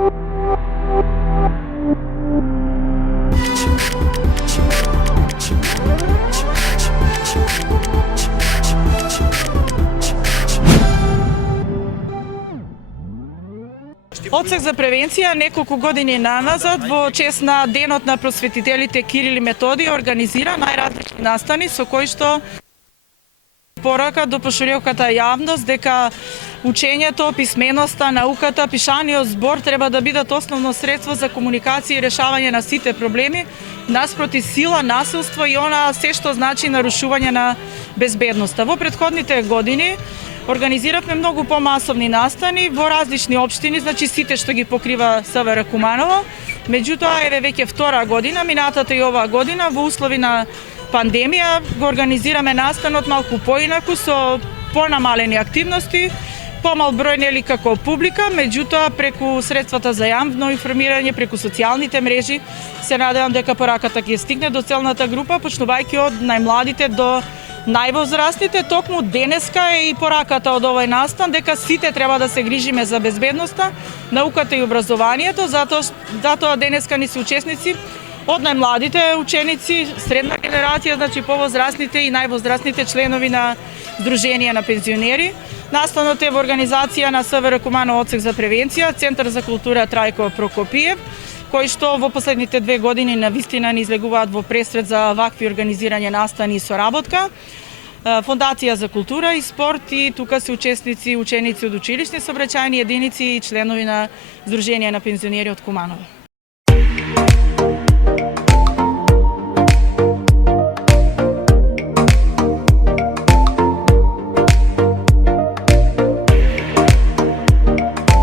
Одсек за превенција неколку години наназад во чест на Денот на просветителите Кирил и Методија организира најразлични настани со кои што порака до пошироката јавност дека учењето, писменоста, науката, пишаниот збор треба да бидат основно средство за комуникација и решавање на сите проблеми наспроти сила, насилство и она се што значи нарушување на безбедноста. Во претходните години организиравме многу помасовни настани во различни општини, значи сите што ги покрива СВР Куманово. Меѓутоа, еве веќе втора година, минатата и оваа година, во услови на пандемија, го организираме настанот малку поинаку, со понамалени активности, помал број нели како публика, меѓутоа преку средствата за јавно информирање, преку социјалните мрежи, се надевам дека пораката ќе стигне до целната група, почнувајќи од најмладите до највозрастните. Токму денеска е и пораката од овој настан дека сите треба да се грижиме за безбедноста, науката и образованието, затоа денеска ни се учесници од најмладите ученици, средна генерација, значи повозрастните и највозрастните членови на Сдружение на пензионери. Настанот е во организација на СВР Куманово Одсек за превенција, Центар за култура Трајко Прокопиев, кои што во последните 2 години навистина ни излегуваат во пресред за вакви организирање настани и соработка. Фондација за култура и спорт и тука се учесници ученици од училишни сообраќајни единици и членови на Сдружение на пензионери од Куманово.